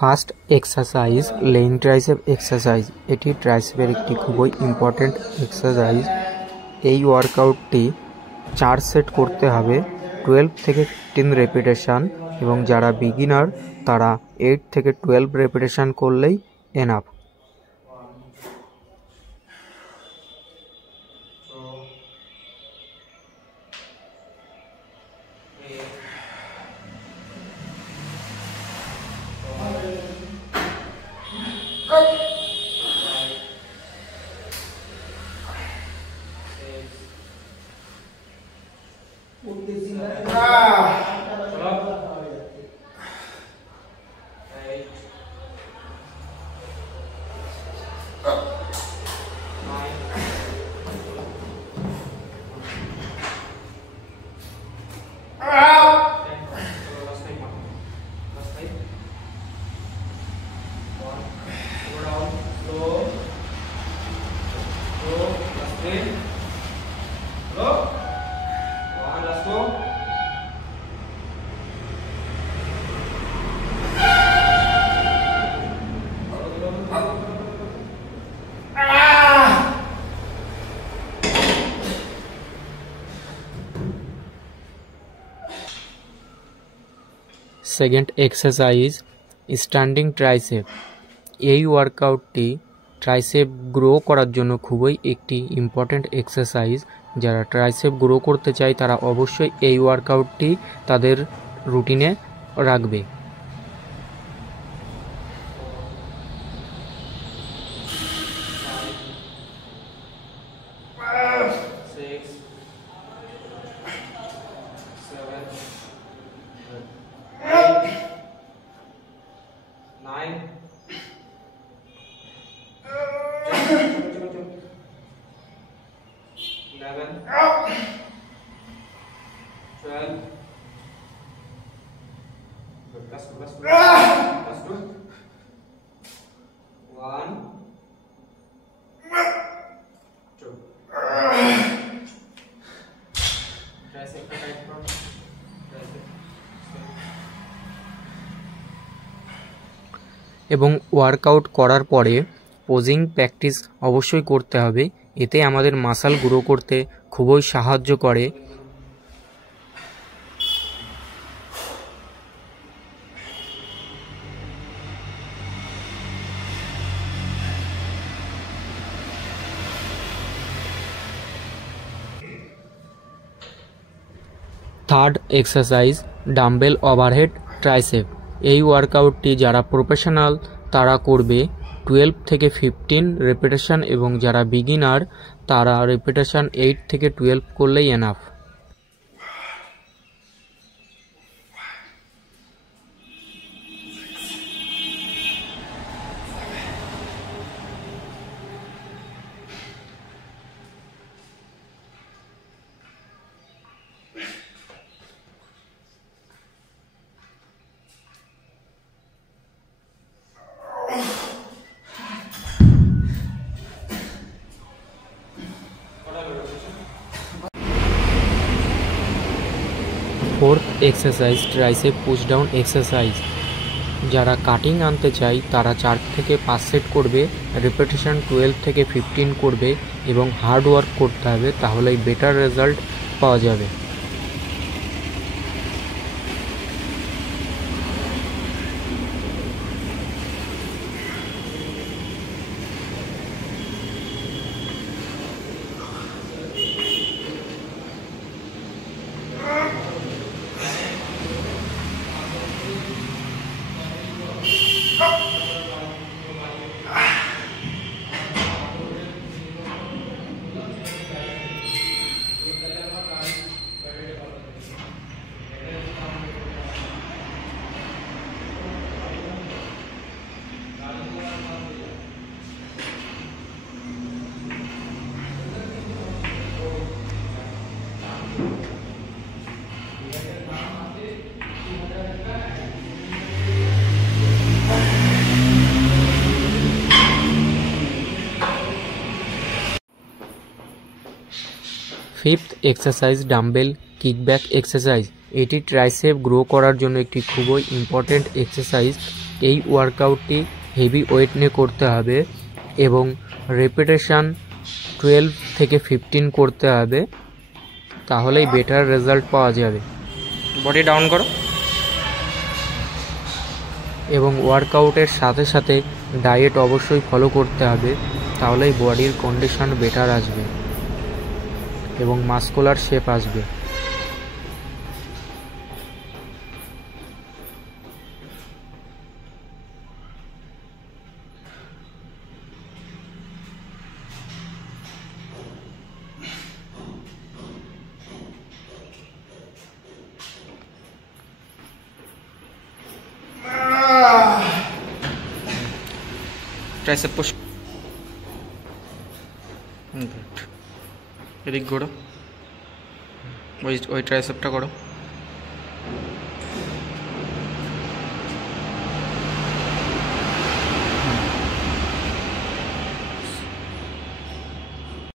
First exercise lying tricep exercise. এটি ট্রাইসেপের একটি খুবই ইম্পর্ট্যান্ট এক্সারসাইজ। এই ওয়ার্কআউটটি 4 সেট করতে হবে, 12 থেকে 15 রেপিটেশন, এবং যারা বিগিনার তারা 8 থেকে 12 রেপিটেশন করলেই enough. Second exercise standing tricep. এই ওয়ার্কআউটটি ট্রাইসেপ গ্রো করার জন্য খুবই একটি ইম্পর্ট্যান্ট এক্সারসাইজ। যারা ট্রাইসেপ গ্রো করতে চায় তারা অবশ্যই এই ওয়ার্কআউটটি তাদের রুটিনে রাখবে। এবং ওয়ার্কআউট করার পরে পোজিং প্র্যাকটিস অবশ্যই করতে হবে। এতে আমাদের মাসল গ্রো করতে খুবই সাহায্য করে। Third exercise dumbbell overhead tricep. এই ওয়ার্কআউটটি যারা প্রফেশনাল তারা করবে 12 থেকে 15 রেপিটেশন, এবং যারা বিগিনার তারা রেপিটেশন 8 থেকে 12 করলেই enough. Fourth exercise tricep push down exercise. যারা কাটিং আনতে চায় তারা 4 থেকে 5 সেট করবে, রেপিটেশন 12 থেকে 15 করবে, এবং হার্ড ওয়ার্ক করতে হবে, তাহলেই বেটার রেজাল্ট পাওয়া যাবে। Fifth exercise dumbbell kickback exercise. এটি ট্রাইসেপ গ্রো করার জন্য একটি খুবই ইম্পর্টেন্ট এক্সারসাইজ। এই ওয়ার্কআউটটি হেভি ওয়েট নিয়ে করতে হবে এবং রেপিটেশন 12 থেকে 15 করতে হবে, তাহলেই বেটার রেজাল্ট পাওয়া যাবে। বডি ডাউন করো। এবং ওয়ার্কআউটের সাথে সাথে ডায়েট অবশ্যই ফলো করতে হবে, তাহলেই বডির কন্ডিশন বেটার আসবে এবং মাসকুলার শেপ আসবে। Tricep push. গুড। এদিক ঘোরো, ওই ট্রাইসেপটা করো।